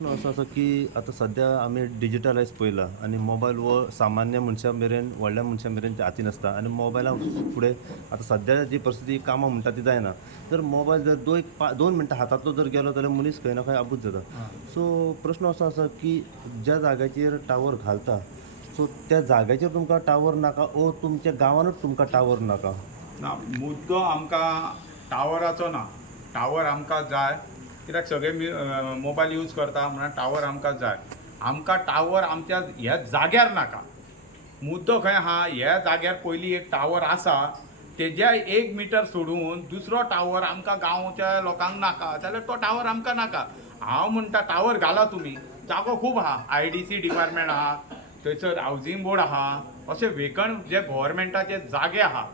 असं असं की आता सध्या आम्ही डिजिटलायज पळयला आणि मोबायल वो सामान्य मनशा मेरेन व्हडल्या मनशा मेरेन हातीन आसता आणि मोबायला फुडें आता सध्या जी परिस्थिती कामां म्हणटा ती जायना. जर मोबायल जर 2 मिनटां हातांतलो जर गेलो जाल्यार मनीस खंय ना खंय आबूज जाता. सो प्रश्न असो आसा की ज्या जाग्याचेर टावर घालता सो त्या जाग्याचेर तुमकां टावर नाका ओ तुमच्या गांवानूच तुमकां टावर नाका. ना मुद्दो आमकां टावराचो ना. टावर आमकां जाय कित्याक सगळे मोबायल यूज करता म्हणून टावर आमकां जाय. आमकां टावर आमच्या ह्या जाग्यार नाका. मुद्दो खंय आहा, ह्या जाग्यार पयलीं एक टावर आसा तेज्या 1 मिटर सोडून दुसरो टावर आमकां गांवच्या लोकांक नाका जाल्यार तो टावर आमकां नाका. हांव म्हणटा टावर घाला तुमी. जागो खूब आहा, IDC डिपार्टमेंट आहा, थंयसर हावजींग बोर्ड आहा, अशे वेकंट जे गव्हर्मेंटाचे जागे आहा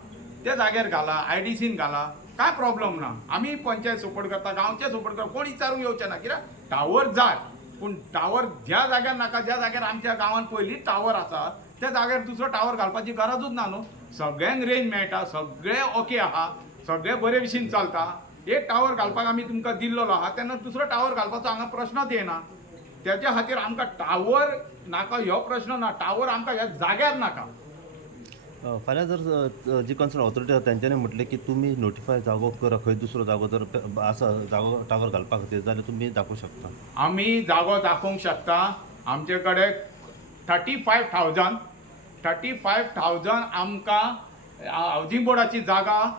त्या जाग्यार घाला, IDCन घाला, काय प्रॉब्लेम ना. आमी पंचायत सपोर्ट करता, गांवचे सपोर्ट करता, कोण विचारूंक येवचें ना. कित्याक टावर जाय पूण टावर ज्या जाग्यार नाका, ज्या जाग्यार आमच्या गांवांत पयलींच टावर आसा त्या जाग्यार दुसरो टावर घालपाची गरजूच ना न्हू. सगळ्यांक रेंज मेळटा, सगळे ओके आहा, सगळे बरे भशेन चलता. एक टावर घालपाक आमी तुमकां दिल्लो आहा तेन्ना दुसरो टावर घालपाचो हांगा प्रश्नच येना. त्याच्या खातीर आमकां टावर नाका ह्यो प्रश्न ना. टावर आमकां ह्या जाग्यार नाका. फाल्यां जर जी कन्सर्न ऑथॉरिटी आसा तेंच्यांनी म्हटलें की तुमी नोटिफाय जागो करा, खंय दुसरो जागो जर आसा जागो टावर घालपा खातीर जाल्यार तुमी दाखोवंक शकता. आमी जागो दाखोवंक शकता. आमचे कडेन 35,000 आमकां हावजींग बोर्डाची जागा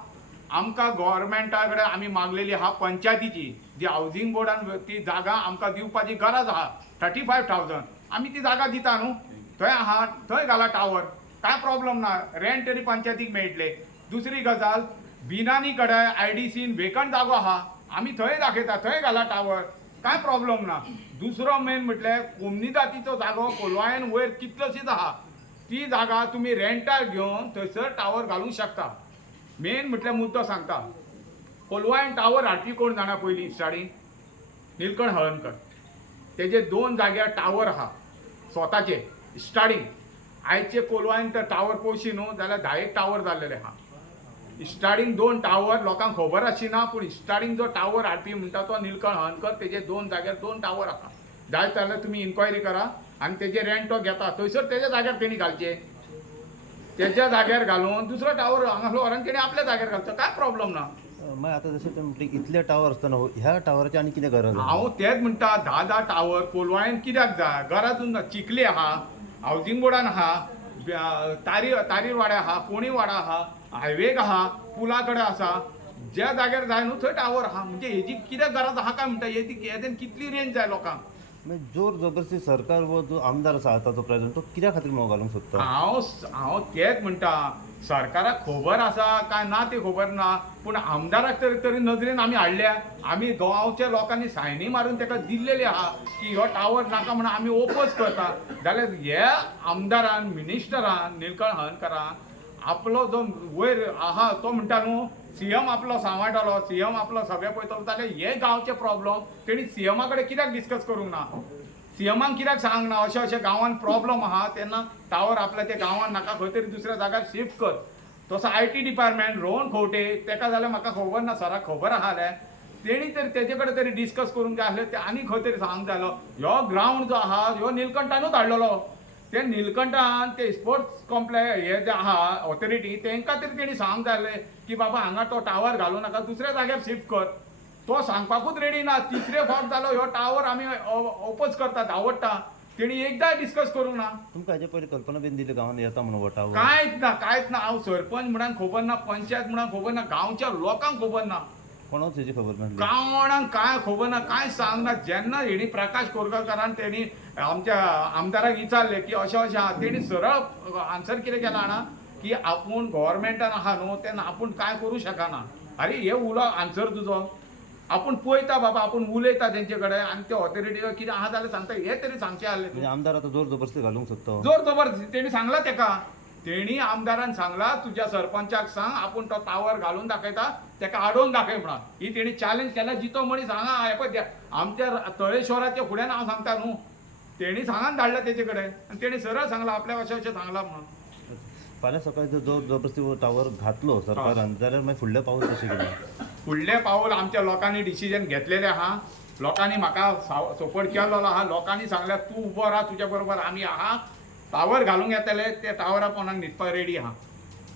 आमकां गव्हर्मेंटा कडेन आमी मागलेली आहा पंचायतीची. जी हावजींग बोर्डान ती जागा आमकां दिवपाची गरज आहा 35,000. आमी ती जागा दिता न्हू. थंय आहा, थंय घाला टावर, काय प्रॉब्लेम ना. रेंट तरी पंचायतीक मेळटले. दुसरी गजाल, बिनानी कडेन IDCन वेकंट जागो आहा, आमी थंय दाखयता, थंय घाला टावर, काय प्रॉब्लेम ना. दुसरो मेन म्हटल्यार कोमनीदातीचो जागो कोलवायेन वयर कितलोशीच आहा, ती जागा तुमी रेंटार घेवन थंयसर टावर घालूंक शकता. मेन म्हटल्यार मुद्दो सांगता, कोलवायेन टावर हाडपी कोण जाणा पयलीं स्टार्टींग? निलकंठ हळर्णकर. तेजे 2 जाग्यार टावर आहा स्वताचे स्टार्टींग. आयचे कोलवायेन तर टावर पळोवशी न्हू जाल्यार 10 टावर जाल्लेले आहा. स्टार्टींग 2 टावर लोकांक खबर आशिना पूण स्टार्टींग जो टावर हाडपी म्हणटा तो निलकंठ हळर्णकर. तेजे 2 जाग्यार 2 टावर आहा. जाय जाल्यार तुमी इन्क्वायरी करा आनी तेजे रेंट तो घेता. थंयसर तेज्या जाग्यार तेणी घालचे. तेज्या जाग्यार घालून दुसरो टावर हांगासलो व्हरून तेणी आपल्या जाग्यार घालचो, काय प्रॉब्लेम ना. मागीर आतां जशें तुमी म्हटलें इतले टावर आसतना ह्या टावराची आनी कितें गरज आहा? हांव तेच म्हणटा 10 टावर कोलवायेन कित्याक जाय? गरजूच ना. चिखले आहा, हावजींग बोर्डान आहा, तारीरवाड्या आहा, कोणीवाडा आहा, हायवेक आहा, पुला कडेन आसा. ज्या जाग्यार जाय न्हू थंय टावर आहा. म्हणजे हेजी कित्याक गरज आहा काय म्हणटा. हेजेन कितली रेंज जाय लोकांक. मागीर जोर जबरदस्ती सरकार वो जो आमदार आसा आतांचो प्रेझेंट तो कित्या खातीर मो घालूंक सोदता? हांव तेच म्हणटा, सरकाराक खबर आसा काय ना ती खबर ना पूण आमदाराक तरी नजरेन आमी हाडल्या. आमी गांवच्या लोकांनी सायनी मारून ताका दिल्लेली आहा की हो टावर नाका म्हणून आमी ओपोज करता. जाल्यार हे आमदारान मिनिस्टरान निलकंठ हळर्णकरान आपलो जो वयर आहा तो म्हणटा न्हू CM आपलो सांबाळटलो, CM आपलो सगळें पळयतलो. जाल्यार हे गांवचे प्रॉब्लेम तेणी CMा कडेन कित्याक डिस्कस करूंक ना? CMाक कित्याक सांगना अशें अशें गांवांत प्रॉब्लेम आहा तेन्ना टावर आपल्या त्या गांवांत नाका, खंय तरी दुसऱ्या जाग्यार शिफ्ट कर. तसो IT डिपार्टमेंट रोहन खंवटे तेका जाल्यार म्हाका खबर ना, सराक खबर आहा जाल्यार तेणी तरी तेजे कडेन तरी डिस्कस करूंक जाय आसलें. ते आनी खंय तरी सांगूंक जाय आसलो. ह्यो ग्रावंड जो आहा ह्यो निलकंठानूच हाडलेलो. ते निलकंठान ते स्पोर्ट्स हे जे आहा ऑथॉरिटी तेंकां तरी तेणी सांगूंक जाय आसलें की बाबा हांगा तो टावर घालूं नाका, दुसऱ्या जाग्यार शिफ्ट कर. तो सांगपाकूच रेडी ना. तिसरे फावट जालो ह्यो टावर आमी ओपोज करता, धांवडटा. तेणी एकदां डिस्कस करूंक ना. तुमकां हाजे पयलीं कल्पना बीन दिली गांवांत येता म्हणून हो टावर? कांयच ना. हांव सरपंच म्हणून खबर ना, पंचायत म्हणून खबर ना, गांवच्या लोकांक खबर ना, कोणाच हेजी खबर नासली. गांवडांक काय खबर ना, कांय सांगना. जेन्ना हेणी प्रकाश कोरगांवकारान तेणी आमच्या आमदाराक विचारलें की अशें अशें आहा, तेणी सरळ आन्सर कितें केला जाणा की आपूण गव्हर्मेंटान आहा न्हू तेन्ना आपूण काय करूं शकना. अरे हे उलो आन्सर तुजो. आपूण पळयता बाबा, आपूण उलयता तेंचे कडेन आनी ते ऑथॉरिटी कितें आहा जाल्यार सांगता. हे तरी सांगचें आसलें. म्हणजे आमदार आतां जोर जबरदस्ती घालूंक सोदता. जोर जबरदस्ती तेणी सांगला तेका. तेणी आमदारान सांगला तुज्या सरपंचाक सांग आपूण तो टावर घालून दाखयता, तेका आडोवन दाखय म्हणून. ही तेणी चॅलेंज केला. जितो मनीस हांगा हे पळय आमच्या तळेश्वराच्या फुड्यान हांव सांगता न्हू. तेणी सांगान धाडला तेजे कडेन आनी तेणी सरळ सांगला आपल्याक अशें अशें सांगला म्हणून. फाल्यां सकाळी जर जोर जबरदस्ती हो टावर घातलो सरकारान जाल्यार मागीर फुडले पावल कशें कितें? फुडले पावल आमच्या लोकांनी डिसिजन घेतलेले आहा. लोकांनी म्हाका सपोर्ट केलेलो आहा. लोकांनी सांगल्यार तूं उबो राहा, तुज्या बरोबर आमी आहा. टावर घालूंक येतले ते टावरा पोंदाक न्हिदपाक रेडी आहा.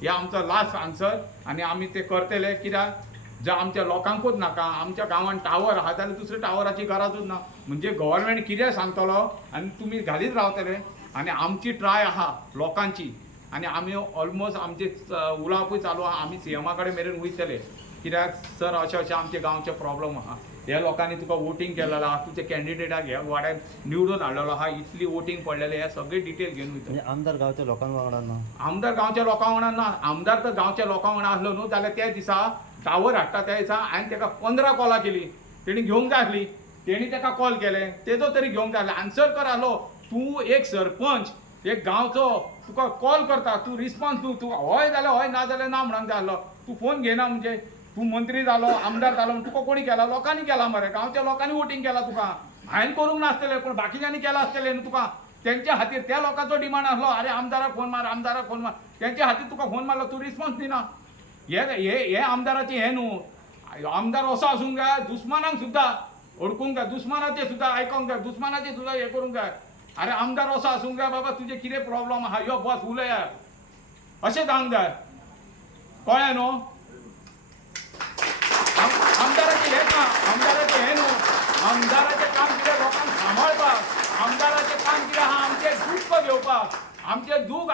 हे आमचो लास्ट आन्सर आनी आमी ते करतले. कित्याक जर आमच्या लोकांकूच नाका, आमच्या गांवांत टावर आहा जाल्यार दुसऱ्या टावराची गरजूच ना. म्हणजे गव्हर्मेंट कितें सांगतलो आनी तुमी घालीत रावतले. आनी आमची ट्राय आहा लोकांची आनी आमी ऑलमोस्ट आमचे उलोवपूय चालू आहा. आमी सीएमा कडेन मेरेन वयतले. कित्याक सर अशें अशें आमचे गांवचे प्रॉब्लम आहा. ह्या लोकांनी तुका वोटींग केलेलो आहा, तुज्या कॅन्डिडेटाक ह्या वाड्यान निवडून हाडलेलो आहा, इतली वोटींग पडलेले हे सगळे डिटेल घेवन वयतले. म्हणजे आमदार गांवच्या लोकांक वांगडा ना. आमदार गांवच्या लोकां वांगडा ना. आमदार तर गांवच्या लोकां वांगडा आसलो न्हू जाल्यार त्या दिसा टावर हाडटा त्या दिसा हांवें ताका 15 कॉलां केली. तेणी घेवंक जाय आसली. तेणी ताका कॉल केले, तेजो तरी घेवंक जाय आसलें. आन्सर कर आसलो. तूं एक सरपंच, एक गांवचो, तुका कॉल करता, तूं रिस्पॉन्स तूं हय जाल्यार हय, ना जाल्यार ना म्हणूंक जाय आसलो. तूं फोन घेना म्हणजे तूं मंत्री जालो, आमदार जालो म्हणून तुका कोणी केला? लोकांनी केला मरे. गांवच्या लोकांनी वोटींग केला तुका. हांवें करूंक नासतलें पूण बाकीच्यांनी केला आसतलें न्हू तुका. तेंच्या खातीर त्या लोकांचो डिमांड आसलो, अरे आमदाराक फोन मार, आमदाराक फोन मार. तेंच्या खातीर तुका फोन मारलो, तूं रिस्पॉन्स दिना. हे आमदाराची हे न्हू. आमदार असो आसूंक जाय, दुस्मानांक सुद्दां ओळखूंक जाय, दुस्मानाचे सुद्दां आयकोंक जाय, दुस्मानाचे सुद्दां हे करूंक जाय. अरे आमदार असो आसूंक जाय, बाबा तुजे कितें प्रॉब्लम आहा यो बस उलया, अशें जावंक जाय. कळ्ळें न्हू. आमदाराचें हें ना, आमदाराचें हें न्हू. आमदाराचें काम कितें लोकांक सांबाळपाक, आमदाराचें काम कितें आहा आमचें दूख घेवपाक, आमचें दूख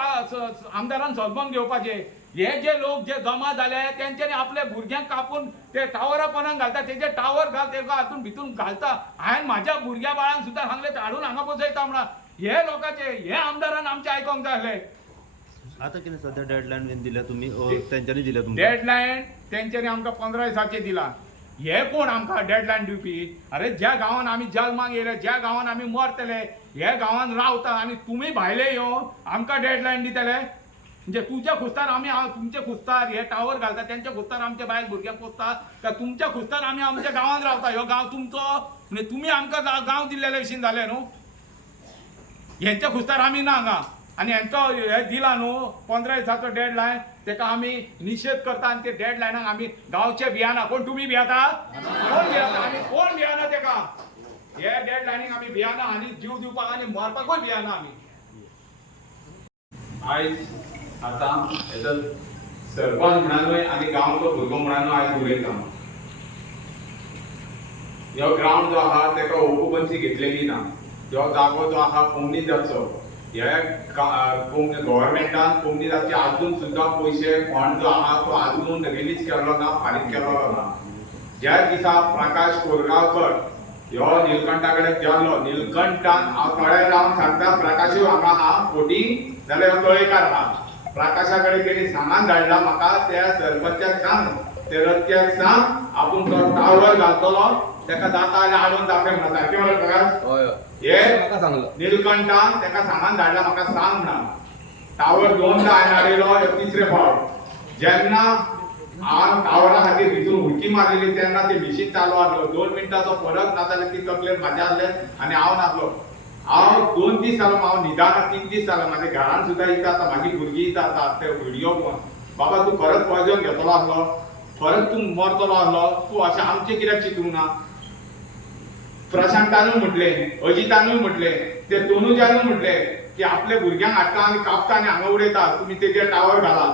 आमदारान समजून घेवपाचें. हे जे लोक जे जमा जाले तेंच्यांनी आपल्या भुरग्यांक कापून ते टावरा पोंदाक घालता, तेजे टावर घाल तेका हातून भितून घालता. हांवें म्हाज्या भुरग्या बाळांक सुद्दां सांगलें ते हाडून हांगा बसयता म्हणा. हे लोकांचे हे आमदारान आमचें आयकोंक जाय आसलें. आता कितें सध्या डेडलायन बीन दिल्या तुमी तेंच्यांनी दिल्या तुमकां? डेडलायन तेंच्यांनी आमकां 15 दिसांचे दिला. हे कोण आमकां डेडलायन दिवपी? अरे ज्या गांवांत आमी जल्माक येयले, ज्या गांवांत आमी मरतले, हे गांवांत रावता आनी तुमी भायले येवन आमकां डेडलायन दितले? म्हणजे तुमच्या खुस्तार आमी तुमचे खुस्तार हे टावर घालता, त्यांच्या खुस्तार आमच्या बायल भुरग्यांक पोसता काय तुमच्या खुस्तार आमी आमच्या गांवांत रावता? ह्यो गांव तुमचो म्हणजे तुमी आमकां गांव दिल्लेले भशेन जालें न्हू. हेंच्या खुस्तार आमी ना हांगा. आनी हेंचो हे दिला न्हू 15 दिसाचो डेडलायन, तेका आमी निशेध करता आनी ते डेडलायनाक आमी गांवचे भियाना. कोण तुमी भियाता? कोण भियाता? आमी कोण भियाना तेका? हे डेडलायनीक आमी भियाना आनी जीव दिवपाक आनी मरपाकूय भियाना आमी. आयज आतां एज अ सरपंच म्हणूनय आनी गांवचो भुरगो म्हणून आयज उलयता. ह्यो ग्रावंड जो आहा तेका ओकुपन्सी घेतलेली ना. ह्यो जागो जो आहा कोंकणी जातचो. हे गव्हर्मेंटान कोंकणी जातचे आजून सुद्दां पयशे फंड जो आहा तो आजून रिलीज केल्लो ना, फारीक केल्लो ना. ज्या दिसा प्रकाश कोरगांवकर ह्यो निलकंठा कडेन गेल्लो, निलकंठान हांव थोडे रावन सांगता प्रकाशू हांगा आहा फोटी जाल्यार हो तळेकार आहा. प्रकाशा कडेन तेणी सामान धाडला म्हाका, त्या सरपंचाक सांग, ते रत्त्याक सांग आपूण तो टावर घालतलो, तेका जाता जाल्यार हाडून दाखय म्हणटा. सारकें मरे प्रकाश? हे निलकंठान तेका सामान धाडला म्हाका सांग म्हणा. टावर 2दा हांवें हाडिल्लो, हे 3रे फावट. जेन्ना हांव टावरा खातीर भितून हुडकी मारलेली तेन्ना ते मिशीन चालू आसलो. 2 मिनटाचो फरक ना जाल्यार ती तकलेर म्हाज्या आसलें आनी हांव नासलो. हांव 2 दीस जालो, हांव निदान 3 दीस जालो. म्हाज्या घरान सुद्दां येता, म्हाजी भुरगीं येता ते व्हिडियो पळोवन. बाबा तूं खरंच पॉयजन घेतलो आसलो, खरंच तूं मरतलो आसलो, तूं अशें आमचें कित्याक चिंतूंक ना? प्रशांतानूय म्हटलें, अजितानूय म्हटलें, ते तनुजानूय म्हटलें की आपल्या भुरग्यांक हाडटा आनी कापता आनी हांगा उडयता, तुमी तेजेर टावर घाला.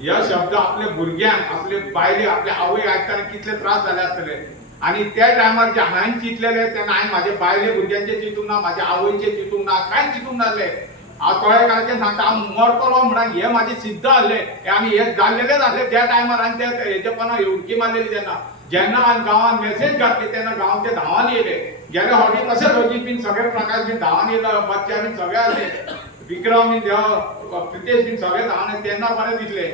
हे शब्द आपल्या भुरग्यांक, आपले बायले, आपल्या आवय आयकताना कितले त्रास जाले आसतले. आनी त्या टायमार जे हांवें चिंतलेले तेन्ना हांवें म्हाज्या बायले भुरग्यांचें चिंतूंक ना, म्हाज्या आवयचें चिंतूंक ना, कांयच चिंतूंक नासलें. हांव तळेकाराचें सांगता हांव मरतलो म्हणून हे म्हाजें सिद्ध आसलें. हे आमी हे जाल्लेलेच आसले त्या टायमार. आनी ते हेच्या पोंदा उडकी मारलेली जेन्ना हांवें गांवांत मेसेज घातली तेन्ना गांवचे धांवान येयले. गेल्या फावटी तशेंच अजीत बीन सगळे प्रकाश बीन धांवान येयलो, बच्चा बीन सगळे आसले, विक्रम बीन प्रितेश बीन सगळे धांवान. तेन्ना बरें दिसलें.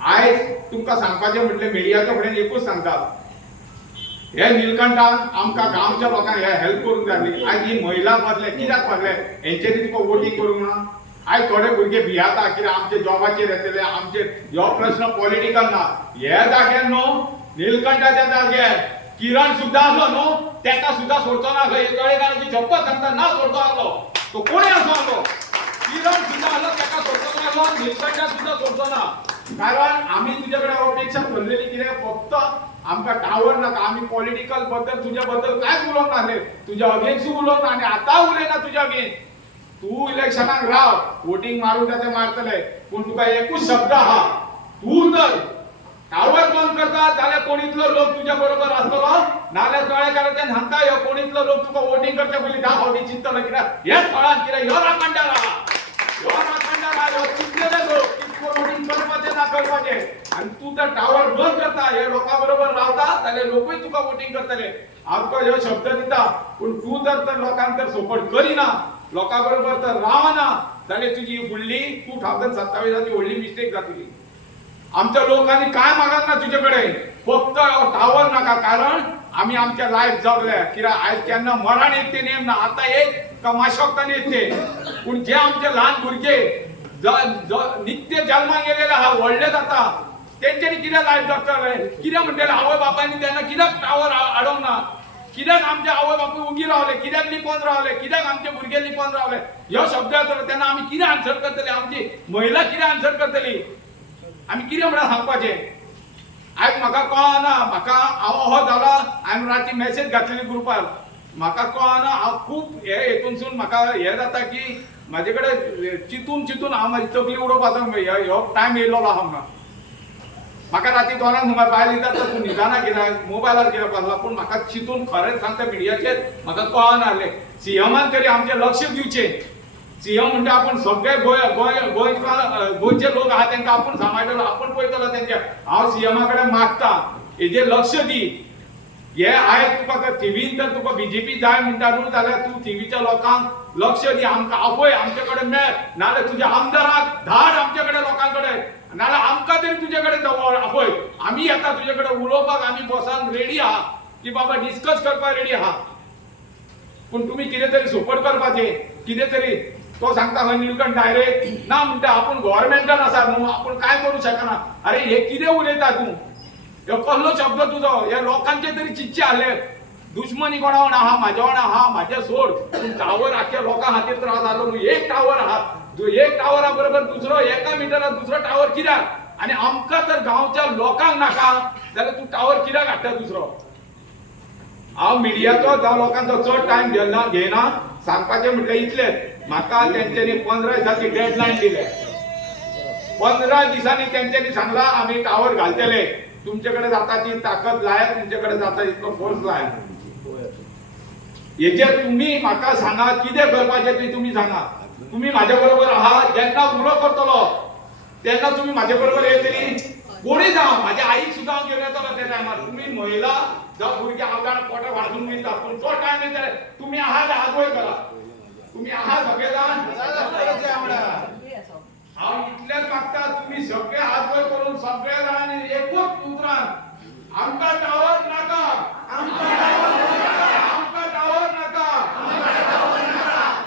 आयज तुमकां सांगपाचें म्हटलें मिडियाच्या फुडें एकूच सांगता, हे निलकंठान आमकां गांवच्या लोकांक हे हेल्प करूंक जाय आसली. आयज ही महिला बसले, कित्याक बसले? हेंच्यांनी तुका वोटींग करूंक ना? आयज थोडे भुरगे भियाता कित्याक आमचे जॉबाचेर येतले, आमचे ह्यो प्रश्न पॉलिटिकल ना. हे जाग्यार न्हू निलकंठाच्या जाग्यार किरण सुद्दां आसलो न्हू, तेका सुद्दां सोडचो ना. हे तळेकाराची शपथ सांगता ना सोडचो आसलो. तो कोणूय आसलो आसलो, किरण सुद्दां आसलो तेका सोडचो ना आसलो, निलकंठा सुद्दां सोडचो ना. कारण आम्ही तुझ्याकडे अपेक्षा धरलेली कितें फक्त आमकां टावर नाका. आम्ही पॉलिटिकल बद्दल तुझ्या बद्दल कांयच उलोवंक नासले, तुज्या अगेन्स्ट उलोवंक ना आनी आतां उलयना तुज्या अगेन्स्ट. तू इलेक्शनाक राव, वोटिंग मारूंक जाय ते मारतले, पूण तुका एकूच शब्द आहा, तू जर टावर बंद करता जाल्यार कोणीतलो लोक तुज्या बरोबर आसतलो, नाल्यार तळेकाराच्यान सांगता ह्यो कोणीतलो लोक तुका वोटिंग करच्या पयलीं 10 फावटी चिंततलो. कित्याक हे थळान कितें ह्यो राखणदार आहा, ह्यो राखणदार आहा, ह्यो चिंतलेले लोक की तुका वोटिंग करपाचें ना करपाचें. आनी तू जर टावर बंद करता, हे लोकां बरोबर रावता जाल्यार लोकूय तुका वोटिंग करतले. हांव तुका ह्यो शब्द दिता, पूण तू जर तर लोकांक तर सपोर्ट करिना, लोकां बरोबर तर रावना, जाल्यार तुजी फुडली 2027 व्हडली मिस्टेक जातली. आमच्या लोकांनी काय मागत ना तुझे कडेन, फक्त टावर नाका. कारण आम्ही आमच्या लायफ जगल्या, कित्याक आयज केन्ना मरण येते नेम ना, आता एक कमाशक्तान येते. पूण जे आमचे ल्हान भुरगे नित्य जल्माक येयलेले आहा, व्हडले जाता, तेंच्यांनी कित्याक लायफ जगतले, कित्याक म्हणटले आवय बापायनी तेन्ना कित्याक टावर हाडोंक ना, कित्याक आमचे आवय बापूय उगी रावले, कित्याक लिपोन रावले, कित्याक आमचे भुरगे लिपोन रावले. ह्यो शब्द येतलो तेन्ना आमी कितें आन्सर करतली, आमची महिला कितें आन्सर करतली, आमी कितें म्हणून सांगपाचें. आयज म्हाका कळना, म्हाका हांव हो जाला, हांवें राती मॅसेज घातलेली ग्रुपार, म्हाका कळना, हांव खूब हे हेतूनसून म्हाका हे जाता की म्हाजे कडेन चिंतून हांव म्हाजी तकली उडोवपाचो हो टायम येयल्लो आहा म्हाका राती 2 सुमार भायर येता तर तूं न्हिदाना कित्याक मोबायलार कित्याक पासला. पूण म्हाका चिंतून खरेंच सांगता मिडियाचेर म्हाका कळनासलें. सीएमान तरी आमचें लक्ष दिवचें. सीएम म्हणटा आपण सगळे गोंयचे लोक आहात तांकां आपूण सांबाळटलो, आपूण पळयतलो तेंचे. हांव सीएमा कडेन मागता हेजेर लक्ष दी. हे आयज तुका टीव्हीन तर तुका बीजेपी जाय म्हणटा न्हू, जाल्यार तूं टीव्हीच्या लोकांक लक्ष दी. आमकां आपय आमचे कडेन मेळ, नाल्यार तुज्या आमदाराक धाड आमचे कडेन लोकां कडेन, नाल्यार आमकां तरी तुजे कडेन दवर आपय. आमी येता तुजे कडेन उलोवपाक, आमी बसान रेडी आहा की बाबा डिस्कस करपाक रेडी आहा. पूण तुमी कितें तरी सपोर्ट करपाचें, कितें तरी. तो सांगता खंय निलकंठ डायरेक्ट ना म्हणटा आपूण गव्हर्मेंटान आसा न्हू, आपूण काय करूं शकना. अरे हे कितें उलयता तूं, ह्यो कसलो शब्द तुजो. हे लोकांचे तरी चिंतचे आहले, दुश्मनी कोणा वांगडा आहा, म्हाज्या वांगडा आहा, म्हाजें सोड. पूण टावर आख्या लोकां खातीर त्रास जालो न्हू. एक टावर आहा, एक टावरा बरोबर दुसरो 1 मिटरार दुसरो टावर कित्याक, आनी आमकां तर गांवच्या लोकांक नाका जाल्यार तूं टावर कित्याक हाडटा दुसरो. हांव मिडियाचो जावं लोकांचो चड टायम घेयना. सांगपाचें म्हटल्यार इतलेंच, म्हाका तेंच्यांनी 15 दिसांची डेडलायन दिले. 15 दिसांनी तेंच्यांनी सांगला आमी टावर घालतले, तुमचे कडेन जाता ती ताकद लाय, तुमचे कडेन जाता इतलो फोर्स लाय. हेचेर तुमी म्हाका सांगा कितें करपाचें ते तुमी सांगा. तुमी म्हाजे बरोबर आहात, जेन्ना उलो करतलो तेन्ना तुमी म्हाजे बरोबर येतली. कोणी जावं, म्हाज्या आईक सुद्दां हांव घेवन येतलो त्या टायमार. तुमी महिला जावं भुरगे आवगाण पोटां वाडून वयता, पूण तो टायम येता तुमी आहात हात वयर करा. तुम्ही आहात सगळे जाण, हांव इतलेंच मागता तुम्ही सगळे हात वयर करून सगळे जाणांनी एकूच उतरान आमकां टावर नाका, आमकां टावर नाका, आमकां टावर नाका,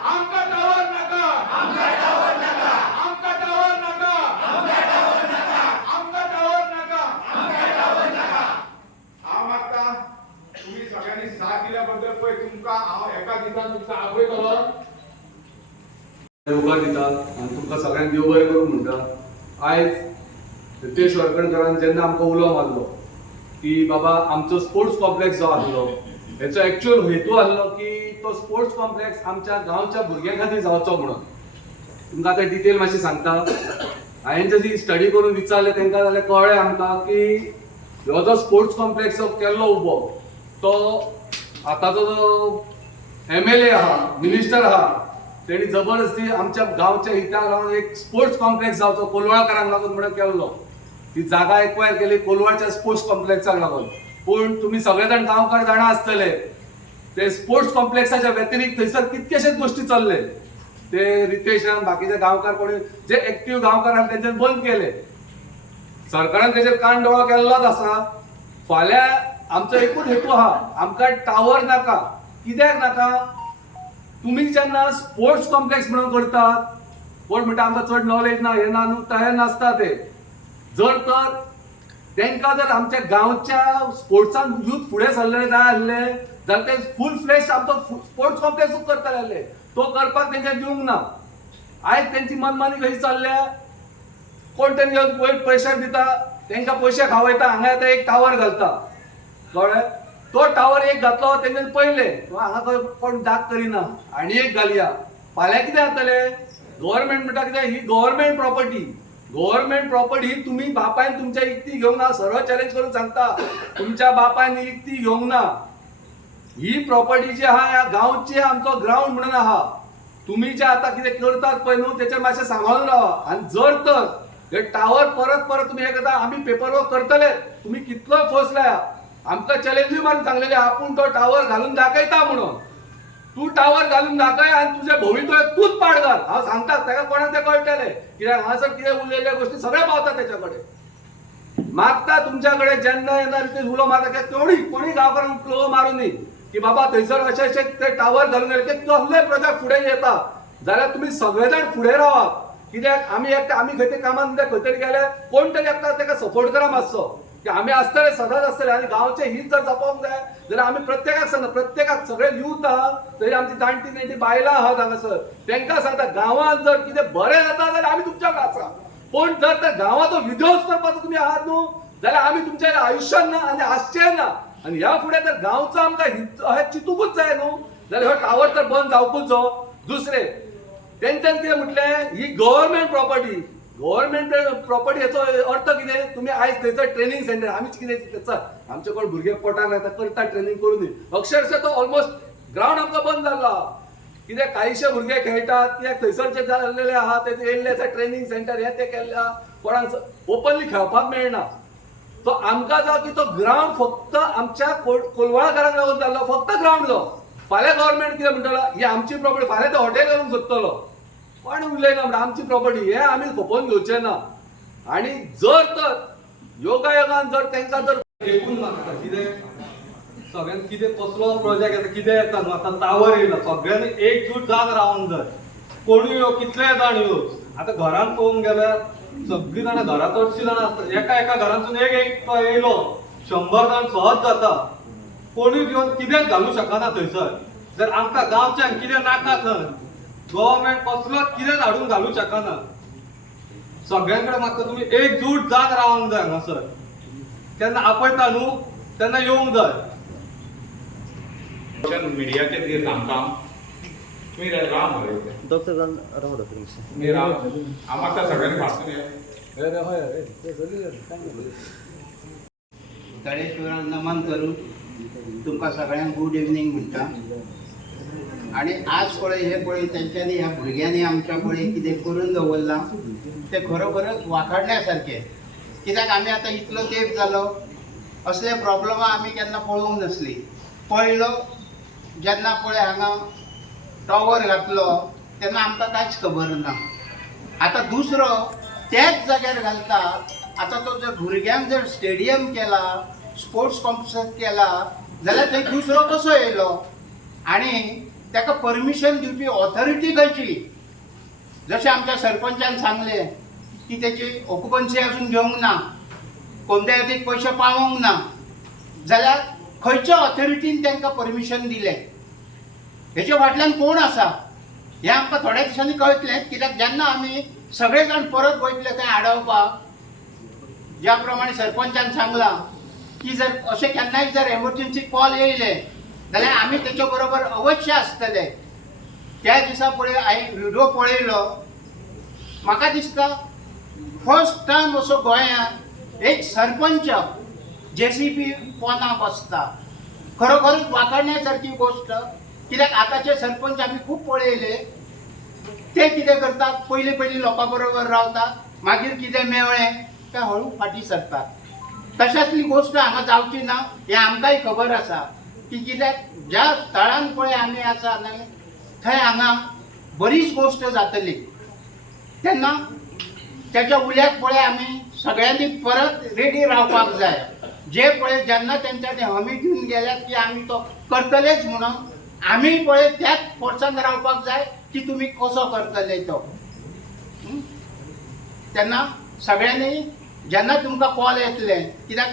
आमकां टावर नाका, आमकां टावर नाका, आमकां टावर नाका, आमकां टावर नाका, आमकां टावर नाका, आमकां टावर नाका. हांव मागता तुम्ही सगळ्यांनी साथ दिल्या बद्दल पळय तुमकां हांव एका दिसान तुमकां आपयतलो, उभार दितात आनी तुमकां सगळ्यांक देव बरें करूं म्हणटा. आयज रितेश वडकणकरान जेन्ना आमकां उलो मारलो की बाबा आमचो स्पोर्ट्स कॉम्प्लेक्स जो आसलो हेचो एक्चुअल हेतू आसलो की तो स्पोर्ट्स कॉम्प्लेक्स आमच्या गांवच्या भुरग्यां खातीर जावचो म्हणून. तुमकां आतां डिटेल मातशें सांगता. हांवें जी स्टडी करून विचारलें तांकां जाल्यार कळ्ळें आमकां की हो जो स्पोर्ट्स कॉम्प्लेक्स जो केल्लो उबो तो आतांचो जो MLA आहा, मिनिस्टर आहा, तेणी जबरदस्ती आमच्या गांवच्या हिताक लागून एक स्पोर्ट्स कॉम्प्लेक्स जावचो कोलवाळकारांक लागून म्हणून केल्लो. ती जागा एक्वायर केली कोलवाळच्या स्पोर्ट्स कॉम्प्लेक्साक लागून. पूण तुमी सगळे जाण गांवकार जाणा आसतले ते स्पोर्ट्स कॉम्प्लेक्साच्या व्यतिरिक्त थंयसर कितकेशेच गोश्टी चल्ले. ते रितेशान बाकीचे गांवकार कोणी जे एक्टिव्ह गांवकार आसा तेंच्यान बंद केले. सरकारान तेजेर कान दोळो केल्लोच आसा. फाल्यां आमचो एकूच हेतू आहा, आमकां टावर नाका. कित्याक नाका? तुम्ही जेन्ना स्पोर्ट्स कॉम्प्लेक्स म्हणून करतात, कोण म्हणटा आमकां चड नॉलेज ना, हे ना न्हू, तशें नासता ते. जर तर तांकां जर आमच्या गांवच्या स्पोर्ट्सान यूथ फुडें सरले जाय आसले जाल्यार ते फूल फ्लेश आमचो स्पोर्ट्स कॉम्प्लेक्सूच करतले आसले. तो करपाक तेंच्यान दिवंक ना. आयज तेंची मनमानी कशी चल्ल्या, कोण तरी येवन वयर प्रेशर दिता, तांकां पयशे खावयता, हांगा येता एक टावर घालता, कळ्ळें? तो टावर एक घातलो तेंच्यानी पयले हांगा कोण दाग करिना, आनी एक घालया. फाल्यां कितें जातलें? गव्हर्मेंट म्हणटा कितें, ही गव्हर्मेंट प्रॉपर्टी ही तुमी बापायन तुमच्या इकती घेवंक ना. सरळ चॅलेंज करून सांगता, तुमच्या बापायन ही इकती घेवंक ना. ही प्रॉपर्टी जी आहा ह्या गांवची आमचो ग्राउंड म्हणून आहा. तुम्ही जे आता कितें करतात पळय न्हू तेचेर मातशें सांबाळून रावा. आनी जर तर हे टावर परत तुम्ही हे करता, आमी पेपर वर्क करतले, तुम्ही कितलोय फसल्या, आमकां चॅलेंजूय मारून सांगलेले आपूण तो टावर घालून दाखयता म्हणून. तू टावर घालून दाखय आनी तुझे भवितव्य तूच पाड घाल. हांव सांगता ताका, कोणाक तें कळटलें, कित्याक हांगासर कितें उलयल्ल्या गोश्टी सगळे पावता तेच्या कडेन. मागता तुमच्या कडेन जेन्ना येणार ते उलो मारता कोणी गांवकारांक उलो मारूं न्ही की बाबा थंयसर अशें ते टावर घालून गेले की कसले प्रोजेक्ट फुडें येता जाल्यार तुमी सगळे जाण फुडें रावा. कित्याक आमी खंय ते कामान खंय तरी गेले, कोण तरी एकटा ताका सपोर्ट करा मातसो, की आमी आसतले, सदांच आसतले. आनी गांवचे हीत जर जपोवंक जाय जाल्यार आमी प्रत्येकाक सांगता, प्रत्येकाक सगळे यूथ आहा, तरी आमची जाणटी नेणटी बायलां आहात हांगासर, तांकां सांगता गांवांत जर कितें बरें जाता जाल्यार आमी तुमच्या वांगडा आसा. पूण जर त्या गांवाचो विध्वंस करपाचो तुमी आहात न्हू जाल्यार आमी तुमच्या आयुश्यान ना आनी आसचें ना. आनी ह्या फुडें जर गांवचो आमकां हित अशें चिंतूंकूच जाय न्हू जाल्यार हो टावर तर बंद जावपूचो. दुसरें तेंच्यान कितें म्हटलें, ही गव्हर्मेंट प्रॉपर्टी हेचो अर्थ कितें, तुमी आयज थंयसर ट्रेनिंग सेंटर, आमीच कितें आमचे कोण भुरगे पोटाक येता करता ट्रेनिंग करून अक्षरशः तो ऑलमोस्ट ग्राउंड आमकां बंद जाल्लो आहा. कित्याक कांयशे भुरगे खेळटात, कित्याक थंयसर जे जाल्लेले आहा ते येयल्ले आसा ट्रेनिंग सेंटर हे ते केल्ले आहा, कोणाक ओपनली खेळपाक मेळना. तो आमकां जावं की तो ग्राउंड फक्त आमच्या कोलवाळकारांक लागून जाल्लो, फक्त ग्राउंड जो. फाल्यां गव्हर्मेंट कितें म्हणटलो, ही आमची प्रॉपर्टी, फाल्यां तो हॉटेल घालूंक सोदतलो, कोण उलयना म्हणटा आमची प्रॉपर्टी, हे आमी खोपोवन घेवचे ना. आनी जर तर योगायोगान जर तांकां जर देखून नाका कितें सगळ्यांक कितें कसलो प्रोजेक्ट येता, कितें येता न्हू, आतां टावर येयला, सगळ्यांनी एकजूट जावन रावंक जाय. कोणूय यो, कितले जाण यो, आतां घरान पळोवंक गेल्यार सगळीं जाणां घरां चडशीं जाणां आसता, एका घरांतून एक तो येयलो 100 जाण सहज जाता. कोणूय घेवन कितेंच घालूं शकना थंयसर. जर आमकां गांवच्यान कितें नाका थंय गव्हर्मेंट कसलोच कितेंच हाडून घालूं शकना. सगळ्यां कडेन मागता तुमी एकजूट जावन रावंक जाय हांगासर. केन्ना आपयता न्हू तेन्ना येवंक जाय. मिडियाचेर कितें सांगता तुमी राव मरे डॉक्टर राव डॉक्टर मी राव आम्हाला सगळ्यांनी फासून तळेश्वराक नमन करून तुमकां सगळ्यांक गुड इवनिंग म्हणटा. आणि आज पळय हे पळय तेंच्यांनी ह्या भुरग्यांनी आमच्या पळय कितें करून दवरलां ते खरोखरच वाखाडण्यासारकें. कित्याक आमी आतां इतलो तेंप जालो असले प्रॉब्लमा आमी केन्ना पळोवंक नासली. पयलो जेन्ना पळय हांगा टॉवर घातलो तेन्ना आमकां कांयच खबर ना. आतां दुसरो त्याच जाग्यार घालता. आतां तो जर भुरग्यांक जर स्टेडियम केला, स्पोर्ट्स कॉम्प्लेक्स केला जाल्यार थंय दुसरो कसो येयलो आनी ताका परमिशन दिवपी ऑथॉरिटी खंयची. जशें आमच्या सरपंचान सांगलें की तेची ऑक्युपन्सी अजून घेवंक ना, कोणत्या हातीक पयशे पावोंक ना, जाल्यार खंयच्या ऑथॉरिटीन तांकां परमिशन दिलें, हेच्या फाटल्यान कोण आसा हें आमकां थोड्या दिसांनी कळटलें. कित्याक जेन्ना आमी सगळे जाण परत वयतले थंय आडवपाक, ज्या प्रमाणे सरपंचान सांगलां की जर अशें केन्नाय जर एमर्जन्सी कॉल येयले जाल्यार आमी तेच्या बरोबर अवश्य आसतले. त्या दिसा पळय हांवें व्हिडिओ पळयलो, म्हाका दिसता फर्स्ट टायम असो गोंयांत एक सरपंच JCB पोंदा बसता. खरोखरच वाखाडण्यासारकी गोश्ट. कित्याक आतांचे सरपंच आमी खूब पळयले, ते कितें करतात, पयलीं लोकां बरोबर रावतात, मागीर कितें मेवळें काय हळू फाटीं सरतात. तशातली गोश्ट हांगा जावची ना हें आमकांय खबर आसा. की कित्याक ज्या स्थळान पळय आमी आसा न्हय थंय हांगा बरीच गोश्ट जातली. तेन्ना त्याच्या उल्याक पळय आमी सगळ्यांनी परत रेडी रावपाक जाय. जे पळय जेन्ना तेंच्यांनी हमी दिवन गेल्यात की आमी तो करतलेच म्हणून, आमी पळय त्याच फोर्सान रावपाक जाय की तुमी कसो करतले तो. तेन्ना सगळ्यांनी जेन्ना तुमकां कॉल येतले, कित्याक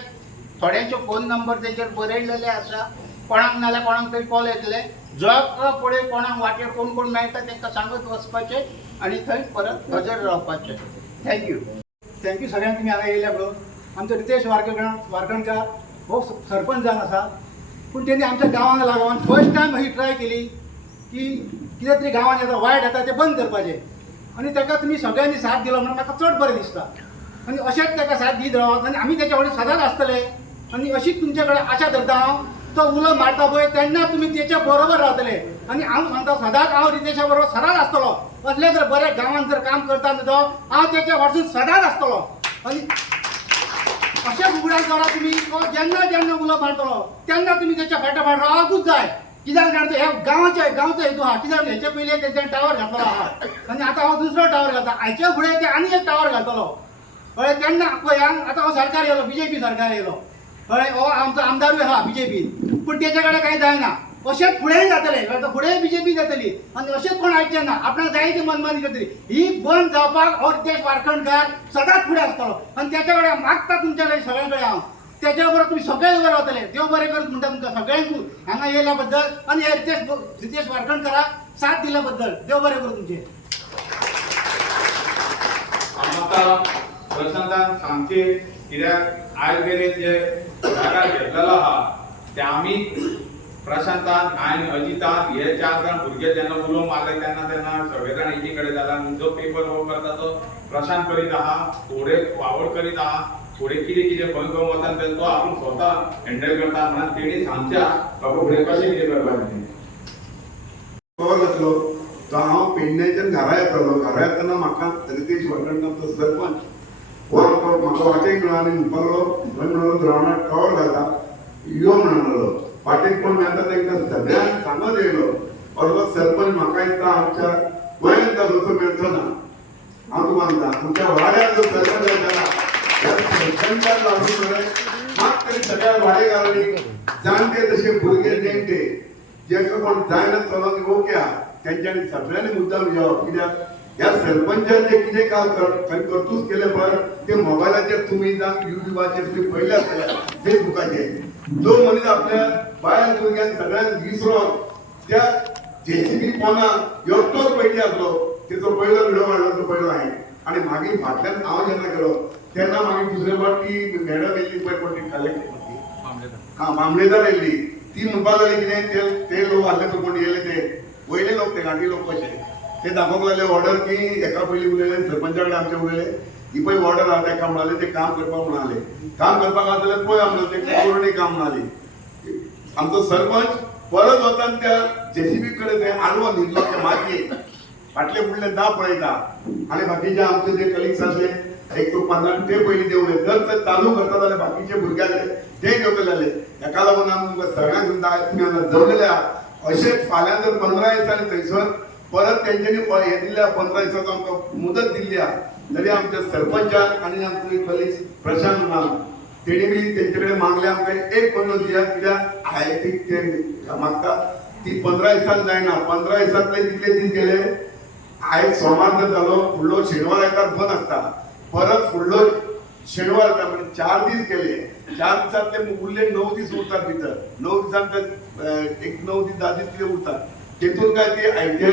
थोड्यांचे फोन नंबर तेचेर बरयलेले आसा, कोणाक नाल्यार कोणाक तरी कॉल येतले, जो पळय कोणाक वाटेर कोण कोण मेळटा तांकां सांगत वचपाचें आनी थंय परत हजर रावपाचें. थँक्यू. थँक्यू सगळ्यांक तुम्ही हांगा येयल्या म्हणून. आमचो रितेश वारकणकार हो सरपंच जावन आसा, पूण तेणी आमच्या गांवांक लागून फर्स्ट टायम ही ट्राय केली की कितें तरी गांवांत येता वायट येता तें बंद करपाचें, आनी ताका तुमी सगळ्यांनी साथ दिलो म्हणून म्हाका चड बरें दिसता. आनी अशेंच ताका साथ दीत रावत आनी आमी तेच्या कडेन सदांच आसतले. आनी अशीच तुमचे कडेन आशा धरता हांव, तो उलो मारता पळय तेन्ना तुमी तेच्या बरोबर रावतले. आनी हांव सांगता सदांच हांव रितेशा बरोबर सदांच आसतलो. असले जर बरे गांवांत जर काम करता न्हू तो हांव तेच्या फाटसून सदांच आसतलो. आनी अशें उगडास करा तुमी, तो जेन्ना जेन्ना उलो मारतलो तेन्ना तुमी तेच्या फाटाफाट रावकूच जाय. कित्याक जाणा हे गांवचो हेतू आहा. कित्याक हेचे पयलीं तेंच्यानी टावर घातलो आहा आनी आतां हांव दुसरो टावर घालता. हाचे फुडें ते आनी एक टावर घालतलो. कळ्ळें? तेन्ना पळय आतां हो सरकार येयलो, बीजेपी सरकार येयलो. कळ्ळें? हो आमचो आमदारूय आहा बीजेपीन, पूण तेचे कडेन कांय जायना. अशेंच फुडेंय जातले, फुडेंय बीजेपी जातली आनी अशेंच कोण आयकचें ना. आपणाक जाय ती मनमानी जातली. ही बंद जावपाक हो रितेश वारकणकार सदांच फुडें आसतलो. आनी तेच्या कडेन मागता तुमच्या कडेन सगळे कडेन हांव, तेच्या बरोबर तुमी सगळे उबे रावतले. देव बरें करत म्हणटा तुमकां सगळ्यांक हांगा येयल्या बद्दल आनी हे रितेश वारकणकाराक साथ दिल्या बद्दल देव बरें करूं तुमचें. आमकां प्रशांतान सांगचे कित्याक आयज मेरेन जे जागा घेतलेलो आहा ते आमी प्रशांतान हांवें अजितान हे 4 जाण भुरगे जेन्ना उलो मारले तेन्ना सगळे जाण एकी कडेन जाला. जो पेपर वर्क करता तो प्रशांत करीत आहा, थोडे वावड करीत आहा, थोडे कितें खंय वता तो आपूण स्वता हँडल करता. म्हणून तेणी सांगच्या बाबा फुडें कशें कितें करपाचें. कवर घातलो तो हांव पेडण्याच्यान घरा येतालो. घरा येतना म्हाका रितेश वारकणकार तो सरपंच हो म्हाका वाटेक मेळ्ळो आनी म्हणपाक लागलो थंय म्हणलो ग्रावंडार कवर घालता यो म्हणलो. वाटेक कोण मेळटा तांकां सगळ्यांक सांगत येयलो. अर्दो सरपंच म्हाका दिसता आमच्या गोंयांत ताजो मेळचो ना. हांव तुका सांगता आमच्या वाड्यार जो सरपंच जाता त्या सरपंचाक लागून मरे मात तरी सगळ्या वाडेकारांनी जाणटे तशे भुरगे नेणटे जेका कोण जायना चलोन ओके आहा तेंच्यांनी सगळ्यांनी मुद्दाम येवप. कित्याक ह्या सरपंचान जे कितें काम कर्तूत केले पळय ते मोबायलाचेर तुमी जावं युट्यूबाचेर तुमी पयले आसतले, फेसबुकाचेर. जो मनीस आपल्या बायल भुरग्यांक सगळ्यांक विसरोन त्या जेसीबी पोंदाक एकटोच पयली आसलो तेचो पयलो व्हिडिओ काडलो तो पयलो हांवें. आनी मागीर फाटल्यान हांव जेन्ना गेलो तेन्ना मागीर दुसरे फावट ती मॅडम येयल्ली पळय कोण ती कलेक्ट करपाची मामलेदार येयल्ली. ती म्हणपाक लागली कितें ते लोक आहले पळय कोण येयले ते वयले लोक ते गांधी लोक कशे ते दाखोवंक लागले ऑर्डर की एका पयलीं उलयले सरपंचा कडेन आमचे उलयले ही पळय ऑर्डर आहा ताका म्हणाले ते काम करपाक म्हणाले. काम करपाक आहा जाल्यार पळय आमलो ते कोरोनी काम म्हणाली. आमचो सरपंच परत वता त्या जेसीबी कडेन थंय आडवो न्हिदलो त्या मातयेक फाटले फुडले दाव पळयता. आनी बाकीचे आमचे जे कलिग्स आसले एक तो 15 ते पयलीं देवले. जर ते चालू करता जाल्यार बाकीचे भुरगे आसले ते देवतले जाले. हेका लागून आमी तुमकां सगळ्यांक सांगता तुमी हांगा जमलेले आहा. अशेंच फाल्यां जर 15 दिसांनी थंयसर परत तेंच्यांनी हे दिल्ल्या 15 दिसांचो आमकां मुदत दिल्ली आहा तरी आमच्या सरपंचान आनी आमचे कलिग्स प्रशांत म्हणून तेणी बी तेंचे कडेन मागले आमकां 1 म्हयनो दिया. कित्याक हांवें ते मागता ती 15 दिसान जायना. 15 दिसांतले कितले दीस गेले. आयज सोमार जर जालो फुडलो शेनवार आयतार बंद आसता. परत फुडलो शेनवार येता म्हणजे 4 दीस गेले. 4 दिसांतले उरले 9 दीस उरतात भितर. 9 दिसांत एक 9 दीस 10 दीस कितें उरतात तेतून काय ती आयटीआय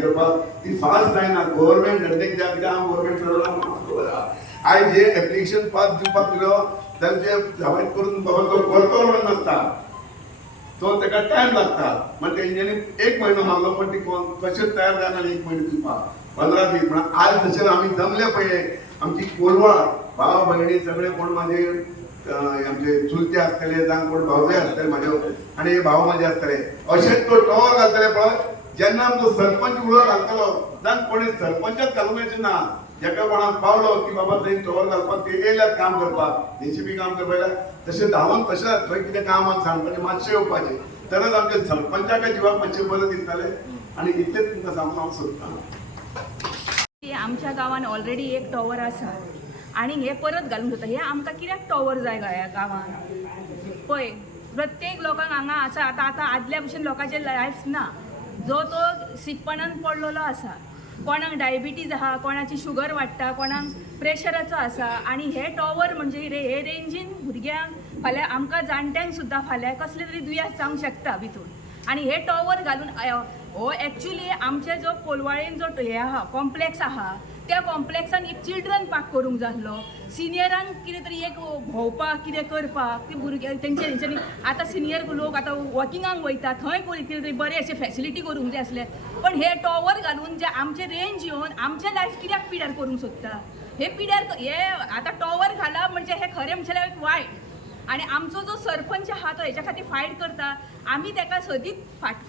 करपाक ती फास्ट जायना. गव्हर्मेंट धंदे कित्याक हांव गव्हर्मेंट आयज जे एप्लिकेशन पास दिवपाक गेलो जाल्यार जे हांवें करून बाबा तो करतलो म्हणून नासता तो ताका टायम लागता. म्हणजे तेंच्यांनी 1 म्हयनो मागलो पण ती कशेंच तयार जायना 1 म्हयनो दिवपाक 15 दीस. म्हणून आज तशें आमी जमले पळय आमची कोलवाळ भाव भयणी सगळे कोण म्हाजे आमचे चुलते आसतले जावं कोण भावजाय आसतले म्हाज्यो आनी हे भाव म्हाजे आसतले अशेंच तो टॉवर घालतले पळय. जेन्ना आमचो सरपंच उडो घालतलो जावं कोणी सरपंचात घालूंक येचें ना. जेका कोणाक पावलो की बाबा थंय टॉवर घालपाक ते येयल्यात काम करपाक जेसीबी काम करपाक तशें धांवून तशें थंय कितें काम सांगपाचें मातशें येवपाचें तरच आमच्या सरपंचाक जिवाक मातशें बरें दिसतालें. आनी इतलेंच तुमकां सांगूंक हांव सोदतां. आमच्या गांवान ऑलरेडी एक टॉवर आसा आनी हे परत घालूंक सोदता. हे आमकां कित्याक टॉवर जाय ह्या गांवान पळय. प्रत्येक लोकांक हांगा आसा. आतां आदल्या भशेन लोकांचें लायफ ना. जो तो सिकपणान पडलेलो आसा. कोणाक डायबिटीज आहा, कोणाची शुगर वाडटा, कोणाक प्रेशराचो आसा. आनी हे टॉवर म्हणजे हे रेंजीन भुरग्यांक फाल्यां आमकां जाणट्यांक सुद्दां फाल्यां कसले तरी दुयेंस जावंक शकता भितून. आनी हे टॉवर घालून हो एक्चुली आमचे जो कोलवाळेन जो हे आहा कॉम्प्लेक्स आहा त्या कॉम्प्लेक्सान एक चिल्ड्रन पार्क करूंक जाय आसलो सिनियरांक कितें तरी एक भोंवपाक कितें करपाक ते भुरगे तेंच्यांनी आतां सिनियर लोक आतां वॉकिंगाक वयता थंय कितें तरी बरें अशें फॅसिलिटी करूंक जाय आसले पण हे टॉवर घालून जे आमचे रेंज येवन आमचें लायफ कित्याक पिड्यार करूंक सोदता हे पिड्यार हे आतां टॉवर घालप म्हणजे हे खरें म्हणल्यार एक वायट आणि आमचो जो सरपंच आहा तो हेच्या खातीर फायट करता आमी तेका सदींच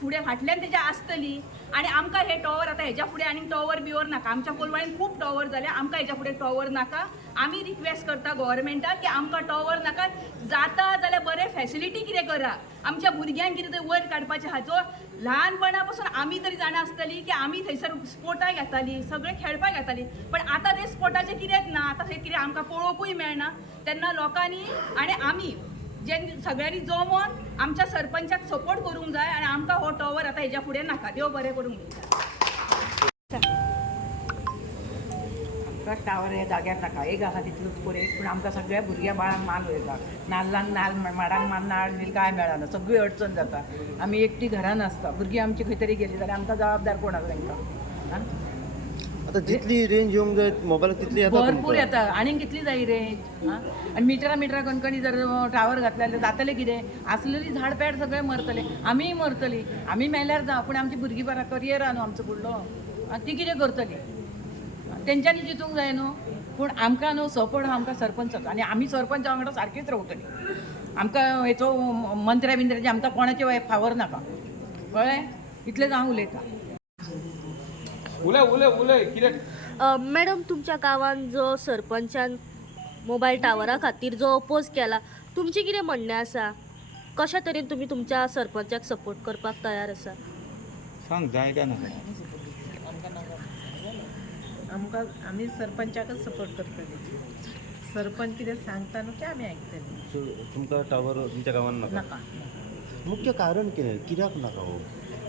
फुडें फाटल्यान तेच्या आसतली आणि आमकां हे टॉवर आतां हेच्या फुडें आनी टॉवर बिवर नाका आमच्या कोलवाळीन खूब टॉवर जाले आमकां हेच्या फुडें टॉवर नाका आमी रिक्वेस्ट करता गव्हर्मेंटाक की आमकां टॉवर नाका जाता जाल्यार बरें फॅसिलिटी कितें करा आमच्या भुरग्यांक कितें तरी वयर काडपाचें आहा जो ल्हानपणा पासून आमी तरी जाणा आसतली की आमी थंयसर स्पोर्टाक येतालीं सगळें खेळपाक येतालीं पण आतां ते स्पोर्टाचें कित्याक ना आतां थंय कितें आमकां पळोवंकूय मेळना तेन्ना लोकांनी आनी आमी जे सगळ्यांनी जमोन आमच्या सरपंचाक सपोर्ट करूंक जाय आनी आमकां हो टॉवर आतां हेच्या फुडें नाका देव बरें करूंक जाय आमकां टावर हे जाग्यार नाका एक आसा तितलूच पुरे पूण आमकां सगळ्या भुरग्या बाळांक माल वयता नाल्लांक नाल्ल माडांक माल नाल्ल बील कांय मेळना सगळी अडचण जाता आमी एकटी घरान आसता भुरगीं आमची खंय तरी गेली जाल्यार आमकां जबाबदार कोण आसा तांकां आता जितली रेंज येवंक जाय मोबायलाक तितली येता भरपूर येता आनीक कितली जाय रेंज आनी मिटरा कणकणी जर टावर घातले जाल्यार जातलें कितें आसलेली झाड पॅड सगळे मरतले आमीय मरतली आमी मेल्यार जावं पूण आमची भुरगीं बरा करियर आहा न्हू आमचो फुडलो ती कितें करतली तेंच्यांनी चिंतूंक जाय न्हू पूण आमकां न्हू सपोर्ट आहा आमकां सरपंचाचो आनी आमी सरपंचा वांगडा सारकीच रावतली आमकां हेचो मंत्र्या बिंत्र्याची आमकां कोणाचे फावर नाका कळ्ळें इतलेंच हांव उलयतां उलय कितें मॅडम तुमच्या गांवांत जो सरपंचान मोबायल टावरा खातीर जो अपोज केला तुमचें कितें म्हणणें आसा कशा तरेन तुमी तुमच्या सरपंचाक सपोर्ट करपाक तयार आसा सांग जाय काय ना आमकां आमी सरपंचाकच सपोर्ट करतली सरपंच कितें सांगता न्हू तें आमी आयकतली सो तुमकां टावर तुमच्या गांवांत नाका नाका मुख्य कारण कित्याक नाका हो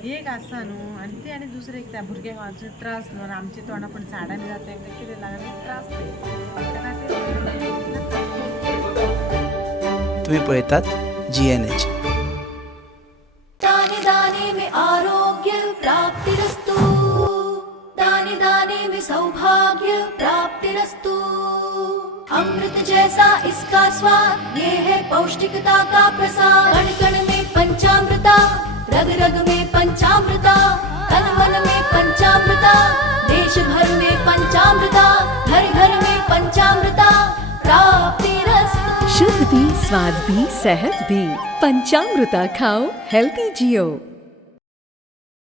एक आसा न्हू आनी ते आनी दुसरे त्या भुरग्यांक त्रास न्हू आनी आमचे तोंडा पण झाडां बी जाता तांकां कितें लागना त्रास तुम्ही पळयतात GNH दाने दाने में आरोग्य प्राप्तिरस्तु दाने दाने में सौभाग्य प्राप्तिरस्तु अमृत जैसा इसका स्वाद ये है पौष्टिकता का प्रसाद कण कण में पंचामृता रग रग में पंचामृता तन मन में पंचामृता देश भर में पंचामृता घर घर में पंचामृता प्राप्तिरस्तु शुद्ध भी स्वाद भी सेहत भी पंचामृता खाओ हेल्दी जियो।